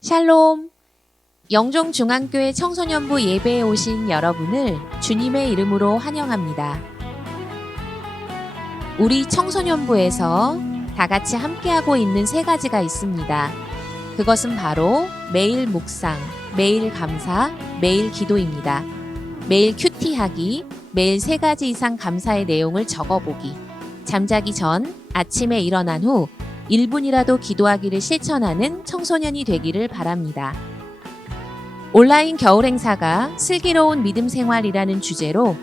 샬롬! 영종중앙교회 청소년부 예배에 오신 여러분을 주님의 이름으로 환영합니다. 우리 청소년부에서 다 같이 함께하고 있는 세 가지가 있습니다. 그것은 바로 매일 묵상, 매일 감사, 매일 기도입니다. 매일 큐티하기, 매일 세 가지 이상 감사의 내용을 적어보기, 잠자기 전, 아침에 일어난 후 1분이라도 기도하기를 실천하는 청소년이 되기를 바랍니다. 온라인 겨울 행사가 슬기로운 믿음 생활이라는 주제로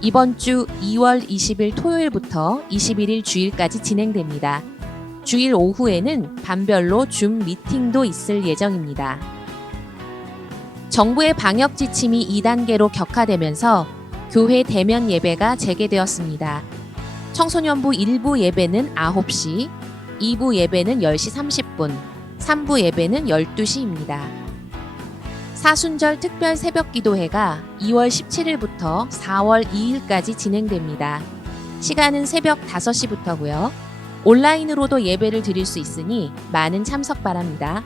이번 주 2월 20일 토요일부터 21일 주일까지 진행됩니다. 주일 오후에는 반별로 줌 미팅도 있을 예정입니다. 정부의 방역 지침이 2단계로 격화되면서 교회 대면 예배가 재개되었습니다. 청소년부 1부 예배는 9시, 2부 예배는 10시 30분, 3부 예배는 12시입니다. 사순절 특별 새벽 기도회가 2월 17일부터 4월 2일까지 진행됩니다. 시간은 새벽 5시부터고요. 온라인으로도 예배를 드릴 수 있으니 많은 참석 바랍니다.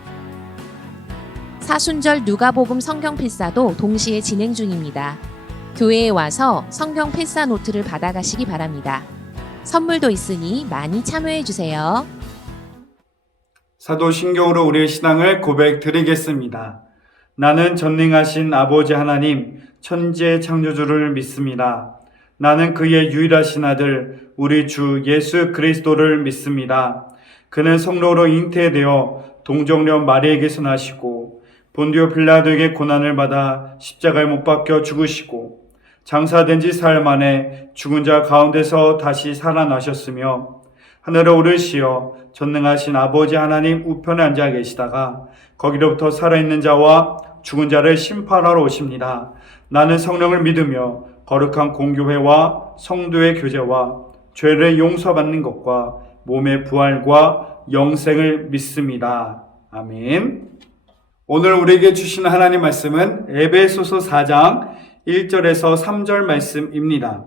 사순절 누가복음 성경 필사도 동시에 진행 중입니다. 교회에 와서 성경 필사 노트를 받아가시기 바랍니다. 선물도 있으니 많이 참여해 주세요. 사도신경으로 우리의 신앙을 고백드리겠습니다. 나는 전능하신 아버지 하나님, 천지의 창조주를 믿습니다. 나는 그의 유일하신 아들, 우리 주 예수 그리스도를 믿습니다. 그는 성령으로 잉태되어 동정녀 마리에게서 나시고 본디오 빌라도에게 고난을 받아 십자가에 못 박혀 죽으시고 장사된 지 사흘 만에 죽은 자 가운데서 다시 살아나셨으며 하늘에 오르시어 전능하신 아버지 하나님 우편에 앉아 계시다가 거기로부터 살아있는 자와 죽은 자를 심판하러 오십니다. 나는 성령을 믿으며 거룩한 공교회와 성도의 교제와 죄를 용서받는 것과 몸의 부활과 영생을 믿습니다. 아멘. 오늘 우리에게 주신 하나님 말씀은 에베소서 4장 1절에서 3절 말씀입니다.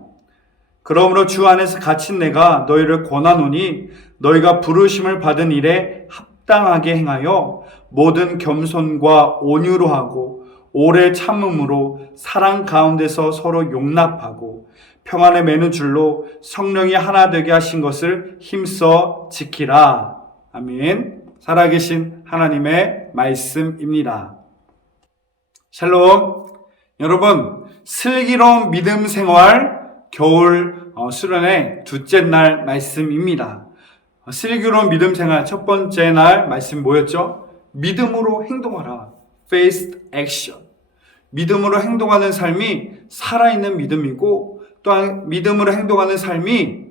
그러므로 주 안에서 갇힌 내가 너희를 권하노니 너희가 부르심을 받은 일에 합당하게 행하여 모든 겸손과 온유로 하고 오래 참음으로 사랑 가운데서 서로 용납하고 평안에 매는 줄로 성령이 하나 되게 하신 것을 힘써 지키라. 아멘. 살아계신 하나님의 말씀입니다. 샬롬. 여러분, 슬기로운 믿음 생활 겨울 수련의 둘째 날 말씀입니다. 슬기로운 믿음 생활 첫 번째 날 말씀 뭐였죠? 믿음으로 행동하라. Faith Action. 믿음으로 행동하는 삶이 살아있는 믿음이고 또한 믿음으로 행동하는 삶이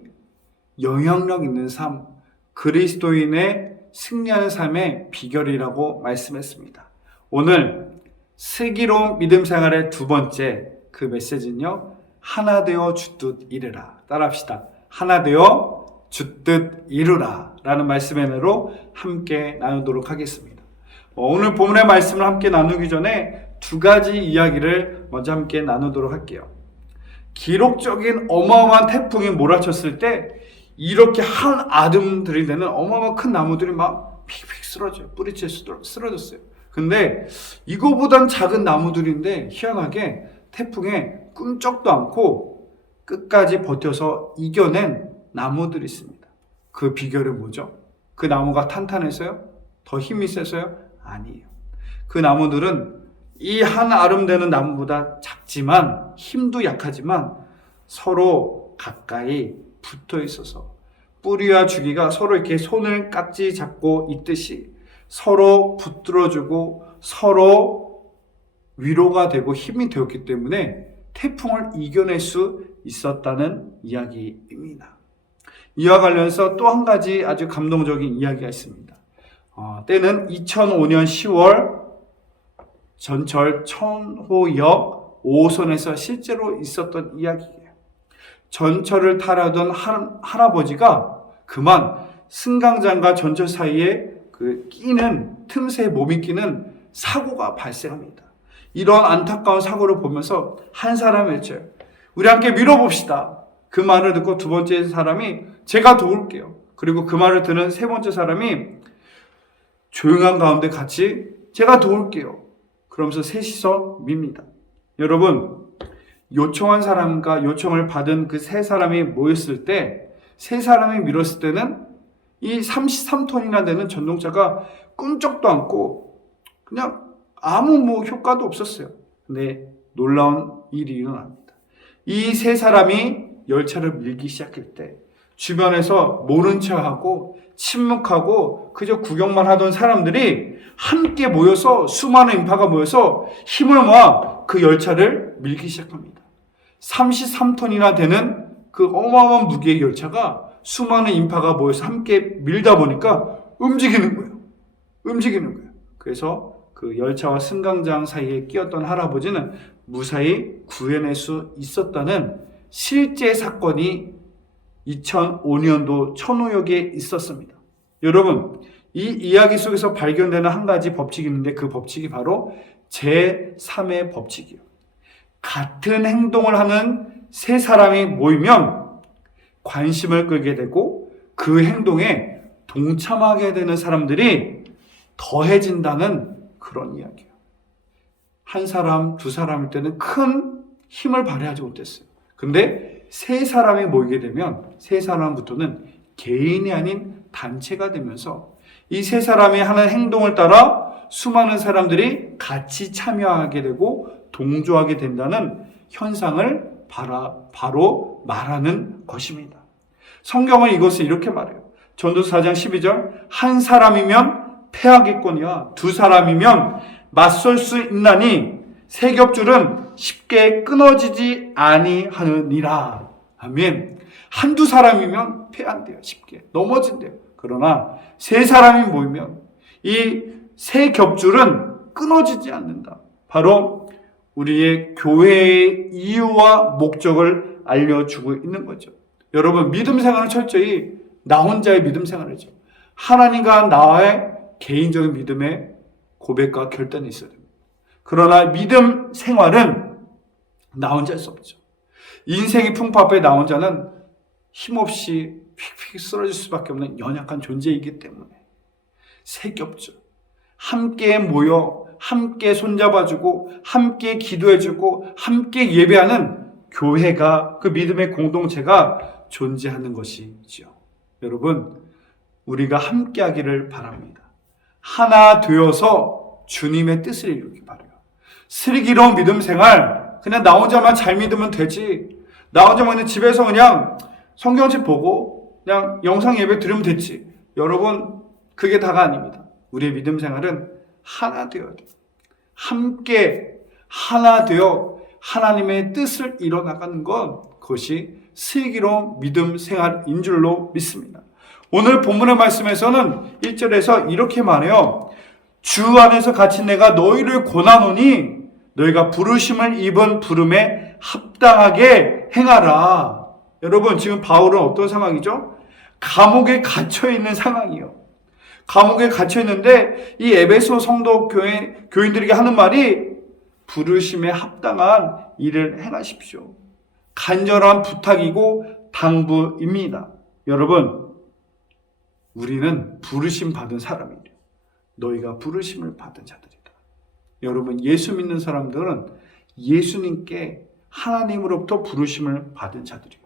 영향력 있는 삶, 그리스도인의 승리하는 삶의 비결이라고 말씀했습니다. 오늘 슬기로운 믿음 생활의 두 번째 그 메시지는요. 하나 되어 주뜻 이루라. 따라합시다. 하나 되어 주뜻 이루라 라는 말씀의 내로 함께 나누도록 하겠습니다. 오늘 본문의 말씀을 함께 나누기 전에 두 가지 이야기를 먼저 함께 나누도록 할게요. 기록적인 어마어마한 태풍이 몰아쳤을 때 이렇게 한 아름 들이대는 어마어마한 큰 나무들이 막 픽픽 쓰러져요. 뿌리채 쓰러졌어요. 근데 이거보단 작은 나무들인데 희한하게 태풍에 꿈쩍도 않고 끝까지 버텨서 이겨낸 나무들이 있습니다. 그 비결은 뭐죠? 그 나무가 탄탄해서요? 더 힘이 세서요? 아니에요. 그 나무들은 이 한 아름 되는 나무보다 작지만 힘도 약하지만 서로 가까이 붙어 있어서 뿌리와 주기가 서로 이렇게 손을 깍지 잡고 있듯이 서로 붙들어주고 서로 위로가 되고 힘이 되었기 때문에 태풍을 이겨낼 수 있었다는 이야기입니다. 이와 관련해서 또 한 가지 아주 감동적인 이야기가 있습니다. 때는 2005년 10월 전철 청호역 5호선에서 실제로 있었던 이야기예요. 전철을 타려던 할아버지가 그만 승강장과 전철 사이에 그 끼는 틈새에 몸이 끼는 사고가 발생합니다. 이런 안타까운 사고를 보면서 한 사람이 외쳐요. 우리 함께 밀어봅시다. 그 말을 듣고 두 번째 사람이 제가 도울게요. 그리고 그 말을 듣는 세 번째 사람이 조용한 가운데 같이 제가 도울게요. 그러면서 셋이서 밉니다. 여러분, 요청한 사람과 요청을 받은 그 세 사람이 모였을 때, 세 사람이 밀었을 때는 이 33톤이나 되는 전동차가 끔쩍도 않고 그냥 아무 효과도 없었어요. 근데 놀라운 일이 일어납니다. 이 세 사람이 열차를 밀기 시작할 때 주변에서 모른 척하고 침묵하고 그저 구경만 하던 사람들이 함께 모여서, 수많은 인파가 모여서 힘을 모아 그 열차를 밀기 시작합니다. 33톤이나 되는 그 어마어마한 무게의 열차가 수많은 인파가 모여서 함께 밀다 보니까 움직이는 거예요. 그래서 그 열차와 승강장 사이에 끼었던 할아버지는 무사히 구해낼 수 있었다는 실제 사건이 2005년도 천호역에 있었습니다. 여러분, 이 이야기 속에서 발견되는 한 가지 법칙이 있는데 그 법칙이 바로 제3의 법칙이에요. 같은 행동을 하는 세 사람이 모이면 관심을 끌게 되고 그 행동에 동참하게 되는 사람들이 더해진다는 그런 이야기예요. 한 사람, 두 사람일 때는 큰 힘을 발휘하지 못했어요. 근데 세 사람이 모이게 되면 세 사람부터는 개인이 아닌 단체가 되면서 이 세 사람이 하는 행동을 따라 수많은 사람들이 같이 참여하게 되고 동조하게 된다는 현상을 바로 말하는 것입니다. 성경은 이것을 이렇게 말해요. 전도서 4장 12절, 한 사람이면 패하겠거니와 두 사람이면 맞설 수 있나니 세 겹줄은 쉽게 끊어지지 아니하느니라. 아멘. 한두 사람이면 패한대요. 쉽게 넘어진대요. 그러나 세 사람이 모이면 이 세 겹줄은 끊어지지 않는다. 바로 우리의 교회의 이유와 목적을 알려주고 있는 거죠. 여러분, 믿음 생활은 철저히 나 혼자의 믿음 생활이죠. 하나님과 나와의 개인적인 믿음의 고백과 결단이 있어야 됩니다. 그러나 믿음 생활은 나 혼자 할 수 없죠. 인생의 풍파 앞에 나 혼자는 힘없이 휙휙 쓰러질 수밖에 없는 연약한 존재이기 때문에 세 겹줄 함께 모여 함께 손잡아주고 함께 기도해주고 함께 예배하는 교회가, 그 믿음의 공동체가 존재하는 것이지요. 여러분, 우리가 함께 하기를 바랍니다. 하나 되어서 주님의 뜻을 이루기 바라요. 슬기로운 믿음 생활, 그냥 나 혼자만 잘 믿으면 되지, 나 혼자만 그냥 집에서 그냥 성경책 보고 그냥 영상 예배 드리면 됐지. 여러분, 그게 다가 아닙니다. 우리의 믿음 생활은 하나 되어야 돼요. 함께 하나 되어 하나님의 뜻을 이뤄나가는 것, 그것이 슬기로운 믿음 생활인 줄로 믿습니다. 오늘 본문의 말씀에서는 1절에서 이렇게 말해요. 주 안에서 갇힌 내가 너희를 권하노니 너희가 부르심을 입은 부름에 합당하게 행하라. 여러분, 지금 바울은 어떤 상황이죠? 감옥에 갇혀있는 상황이요. 감옥에 갇혀있는데 이 에베소 성도 교인들에게 하는 말이 부르심에 합당한 일을 행하십시오. 간절한 부탁이고 당부입니다. 여러분, 우리는 부르심 받은 사람이에요. 너희가 부르심을 받은 자들이다. 여러분, 예수 믿는 사람들은 예수님께 하나님으로부터 부르심을 받은 자들이에요.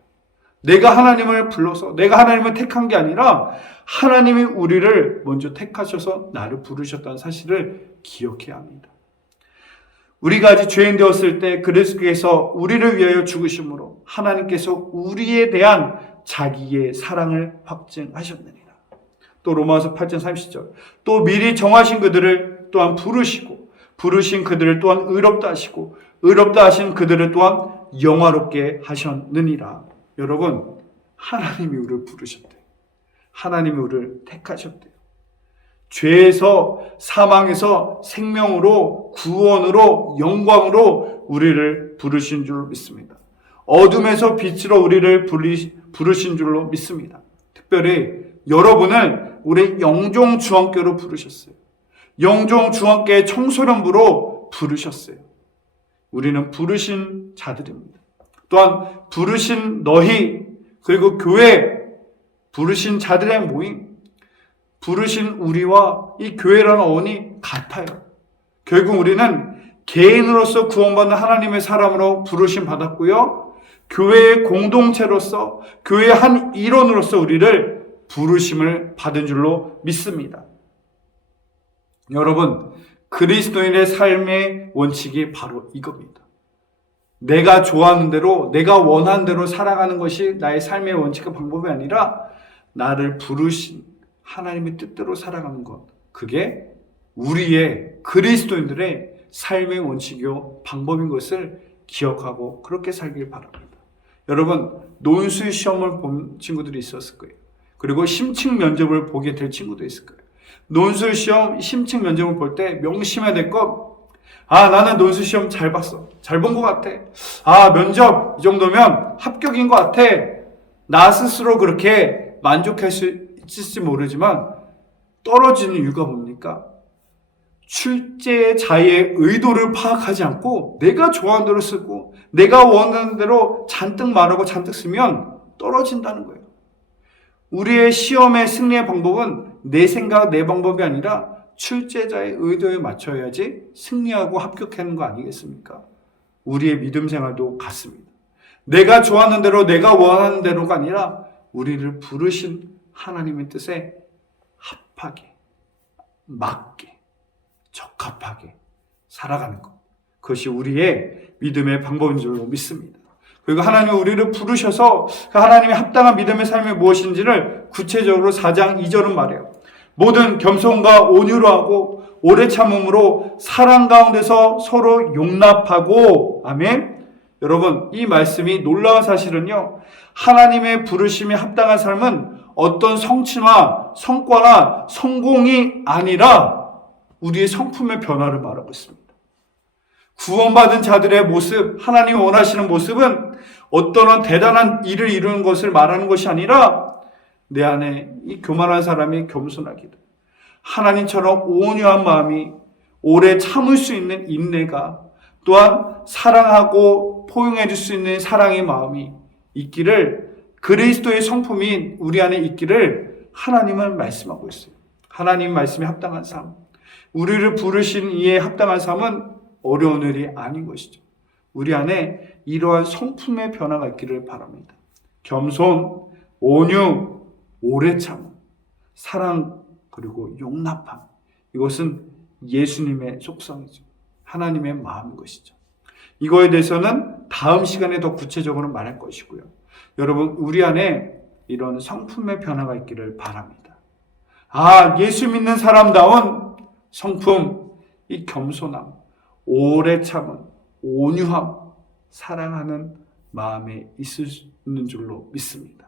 내가 하나님을 불러서, 내가 하나님을 택한 게 아니라 하나님이 우리를 먼저 택하셔서 나를 부르셨다는 사실을 기억해야 합니다. 우리가 아직 죄인 되었을 때 그리스도께서 우리를 위하여 죽으심으로 하나님께서 우리에 대한 자기의 사랑을 확증하셨느니라. 또 로마서 8장 30절, 또 미리 정하신 그들을 또한 부르시고 부르신 그들을 또한 의롭다 하시고 의롭다 하신 그들을 또한 영화롭게 하셨느니라. 여러분, 하나님이 우리를 부르셨대요. 하나님이 우리를 택하셨대요. 죄에서, 사망에서 생명으로, 구원으로, 영광으로 우리를 부르신 줄 믿습니다. 어둠에서 빛으로 우리를 부르신 줄로 믿습니다. 특별히 여러분을 우리 영종 중앙교로 부르셨어요. 영종 중앙교의 청소년부로 부르셨어요. 우리는 부르신 자들입니다. 또한 부르신 너희, 그리고 교회, 부르신 자들의 모임, 부르신 우리와 이 교회라는 어원이 같아요. 결국 우리는 개인으로서 구원받는 하나님의 사람으로 부르심 받았고요. 교회의 공동체로서, 교회의 한 일원으로서 우리를 부르심을 받은 줄로 믿습니다. 여러분, 그리스도인의 삶의 원칙이 바로 이겁니다. 내가 좋아하는 대로, 내가 원하는 대로 살아가는 것이 나의 삶의 원칙과 방법이 아니라 나를 부르신 하나님의 뜻대로 살아가는 것. 그게 우리의 그리스도인들의 삶의 원칙이요 방법인 것을 기억하고 그렇게 살길 바랍니다. 여러분, 논술 시험을 본 친구들이 있었을 거예요. 그리고 심층 면접을 보게 될 친구도 있을 거예요. 논술 시험, 심층 면접을 볼 때 명심해야 될 것, 나는 논술 시험 잘 봤어. 잘 본 것 같아. 면접 이 정도면 합격인 것 같아. 나 스스로 그렇게 만족할 수 있을지 모르지만 떨어지는 이유가 뭡니까? 출제자의 의도를 파악하지 않고 내가 좋아하는 대로 쓰고 내가 원하는 대로 잔뜩 말하고 잔뜩 쓰면 떨어진다는 거예요. 우리의 시험의 승리의 방법은 내 생각, 내 방법이 아니라 출제자의 의도에 맞춰야지 승리하고 합격하는 거 아니겠습니까? 우리의 믿음 생활도 같습니다. 내가 좋아하는 대로, 내가 원하는 대로가 아니라 우리를 부르신 하나님의 뜻에 합하게, 맞게, 적합하게 살아가는 것. 그것이 우리의 믿음의 방법인 줄로 믿습니다. 그리고 하나님이 우리를 부르셔서 그 하나님의 합당한 믿음의 삶이 무엇인지를 구체적으로 4장 2절은 말해요. 모든 겸손과 온유로 하고 오래 참음으로 사랑 가운데서 서로 용납하고, 아멘. 여러분, 이 말씀이 놀라운 사실은요, 하나님의 부르심에 합당한 삶은 어떤 성취나 성과나 성공이 아니라 우리의 성품의 변화를 말하고 있습니다. 구원받은 자들의 모습, 하나님이 원하시는 모습은 어떤 대단한 일을 이루는 것을 말하는 것이 아니라 내 안에 이 교만한 사람이 겸손하기도, 하나님처럼 온유한 마음이, 오래 참을 수 있는 인내가, 또한 사랑하고 포용해 줄 수 있는 사랑의 마음이 있기를, 그리스도의 성품이 우리 안에 있기를 하나님은 말씀하고 있어요. 하나님 말씀에 합당한 삶, 우리를 부르신 이에 합당한 삶은 어려운 일이 아닌 것이죠. 우리 안에 이러한 성품의 변화가 있기를 바랍니다. 겸손, 온유, 오래 참, 사랑, 그리고 용납함. 이것은 예수님의 속성이죠. 하나님의 마음인 것이죠. 이거에 대해서는 다음 시간에 더 구체적으로 말할 것이고요. 여러분, 우리 안에 이런 성품의 변화가 있기를 바랍니다. 예수 믿는 사람다운 성품, 이 겸손함, 오래 참음, 온유함, 사랑하는 마음에 있는 줄로 믿습니다.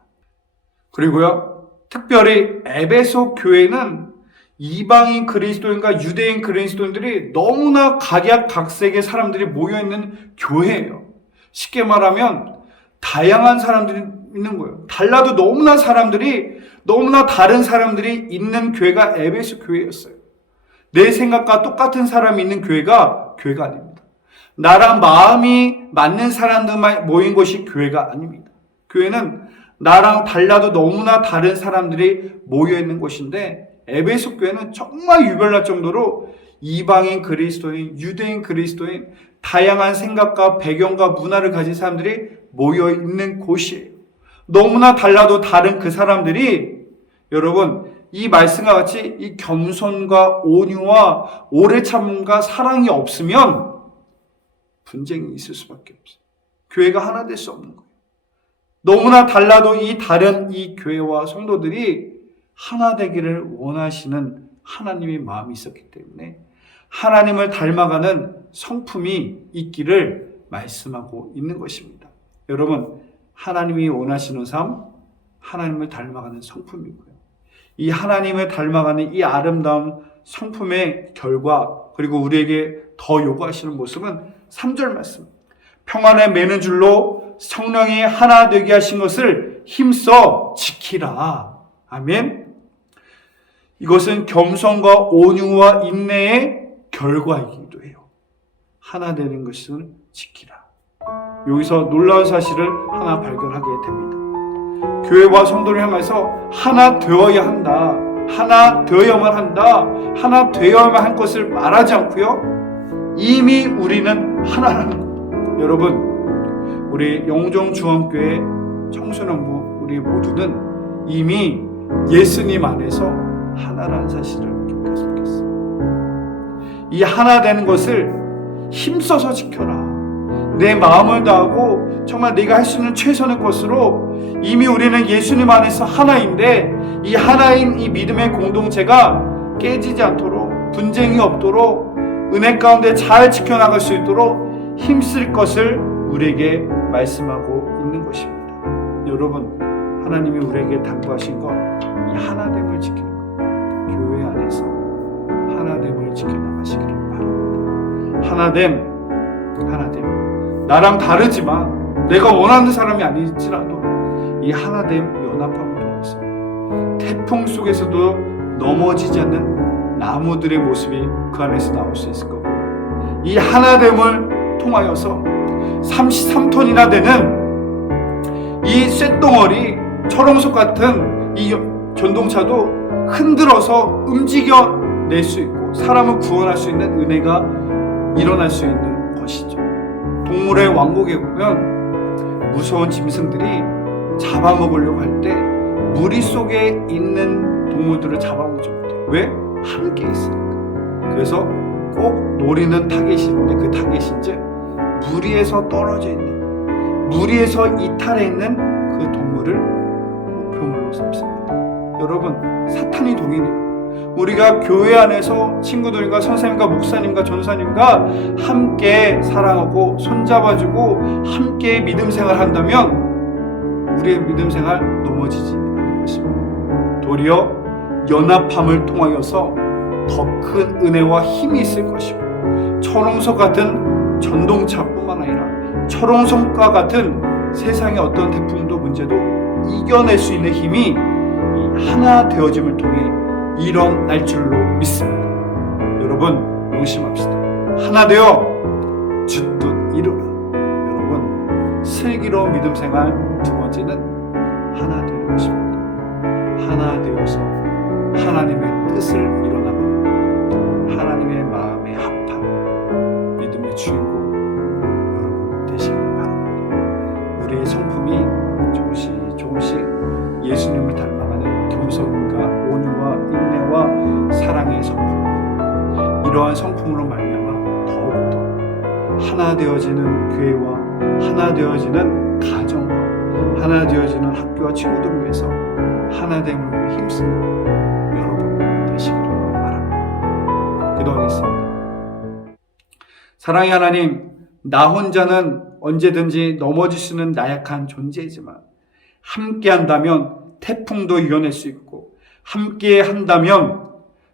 그리고요, 특별히 에베소 교회는 이방인 그리스도인과 유대인 그리스도인들이 너무나 각양각색의 사람들이 모여있는 교회예요. 쉽게 말하면 다양한 사람들이 있는 거예요. 달라도 너무나 다른 사람들이 있는 교회가 에베소 교회였어요. 내 생각과 똑같은 사람이 있는 교회가 아닙니다. 나랑 마음이 맞는 사람들만 모인 것이 교회가 아닙니다. 교회는 나랑 달라도 너무나 다른 사람들이 모여있는 곳인데, 에베소 교회는 정말 유별날 정도로 이방인 그리스도인, 유대인 그리스도인, 다양한 생각과 배경과 문화를 가진 사람들이 모여있는 곳이에요. 너무나 달라도 다른 그 사람들이, 여러분, 이 말씀과 같이 이 겸손과 온유와 오래 참음과 사랑이 없으면 분쟁이 있을 수밖에 없어요. 교회가 하나 될 수 없는 거예요. 너무나 달라도 이 다른 이 교회와 성도들이 하나 되기를 원하시는 하나님의 마음이 있었기 때문에 하나님을 닮아가는 성품이 있기를 말씀하고 있는 것입니다. 여러분, 하나님이 원하시는 삶, 하나님을 닮아가는 성품이고요. 이 하나님을 닮아가는 이 아름다운 성품의 결과, 그리고 우리에게 더 요구하시는 모습은 3절 말씀. 평안에 매는 줄로 성령이 하나 되게 하신 것을 힘써 지키라. 아멘. 이것은 겸손과 온유와 인내의 결과이기도 해요. 하나 되는 것은 지키라. 여기서 놀라운 사실을 하나 발견하게 됩니다. 교회와 성도를 향해서 하나 되어야 한다, 하나 되어야만 한다, 하나 되어야만 할 것을 말하지 않고요, 이미 우리는 하나라는 것. 여러분, 우리 영종중앙교회 청소년부 우리 모두는 이미 예수님 안에서 하나라는 사실을 기억했으면 좋겠어요. 이 하나 되는 것을 힘써서 지켜라. 내 마음을 다하고 정말 내가 할 수 있는 최선의 것으로 이미 우리는 예수님 안에서 하나인데, 이 하나인 이 믿음의 공동체가 깨지지 않도록, 분쟁이 없도록, 은혜 가운데 잘 지켜나갈 수 있도록 힘쓸 것을 우리에게 말씀하고 있는 것입니다. 여러분, 하나님이 우리에게 당부하신 것, 이 하나됨을 지키는 것, 교회 안에서 하나됨을 지켜나가시기를 바랍니다. 하나됨. 나랑 다르지만 내가 원하는 사람이 아닐지라도 이 하나됨 연합함을 통해서 태풍 속에서도 넘어지지 않는 나무들의 모습이 그 안에서 나올 수 있을 거고요. 이 하나됨을 통하여서 33톤이나 되는 이 쇳덩어리, 철옹석 같은 이 전동차도 흔들어서 움직여낼 수 있고 사람을 구원할 수 있는 은혜가 일어날 수 있는 것이죠. 동물의 왕국에 보면 무서운 짐승들이 잡아먹으려고 할 때 무리 속에 있는 동물들을 잡아먹지 못해요. 왜? 함께 있으니까. 그래서 꼭 노리는 타겟이 있는데, 그 타겟이 이제 무리에서 떨어져 있는, 무리에서 이탈해 있는 그 동물을 목표물로 삼습니다. 여러분, 사탄이 동일해요. 우리가 교회 안에서 친구들과 선생님과 목사님과 전사님과 함께 사랑하고 손잡아주고 함께 믿음 생활 한다면 우리의 믿음 생활 넘어지지 않을 것입니다. 도리어 연합함을 통하여서 더 큰 은혜와 힘이 있을 것이고, 철옹석 같은 전동차뿐만 아니라 철옹석과 같은 세상의 어떤 태풍도 문제도 이겨낼 수 있는 힘이 이 하나 되어짐을 통해 일어날 줄로 믿습니다. 여러분, 명심합시다. 하나 되어 주뜻 이루라. 여러분, 슬기로운 믿음 생활 두 번째는 하나 되는 것입니다. 하나 되어서 하나님의 뜻을 이뤄나가는 하나님의 마음의 합함, 믿음의 주인공 여러분 되시길 바랍니다. 우리의 성품이 조금씩 예수님을 닮아가는 겸손과 온유와 인내와 사랑의 성품, 이러한 성품으로 말미암아 더욱더 하나 되어지는 교회와 하나 되어지는 가정과 하나 되어지는 학교와 친구들을 위해서 하나됨을 위해 힘쓰는 여러분 되시기를 바랍니다. 기도하겠습니다. 사랑의 하나님, 나 혼자는 언제든지 넘어질 수 있는 나약한 존재이지만 함께 한다면 태풍도 이겨낼 수 있고, 함께 한다면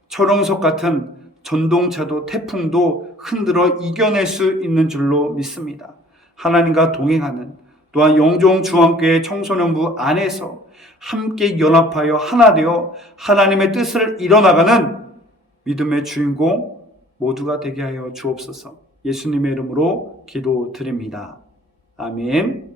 철옹석 같은 전동차도 태풍도 흔들어 이겨낼 수 있는 줄로 믿습니다. 하나님과 동행하는, 또한 영종중앙교회 청소년부 안에서 함께 연합하여 하나 되어 하나님의 뜻을 이뤄나가는 믿음의 주인공 모두가 되게 하여 주옵소서. 예수님의 이름으로 기도드립니다. 아멘.